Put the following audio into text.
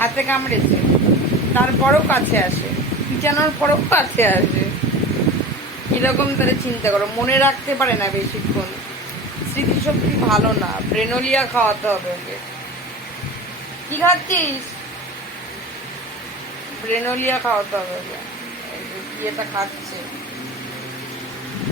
হাতে কামড়েছে, তারপরেও কাছে আসে, পিচানোর পরেও কাছে আসে। কিরকম তাহলে চিন্তা করো, মনে রাখতে পারে না বেশিক্ষণ, স্মৃতিশক্তি ভালো না। ব্রেনোলিয়া খাওয়াতে হবে ওকে। কি খাচ্ছিস? ব্রেনোলিয়া খাওয়াতে হবে ওকে। এটা খাচ্ছে।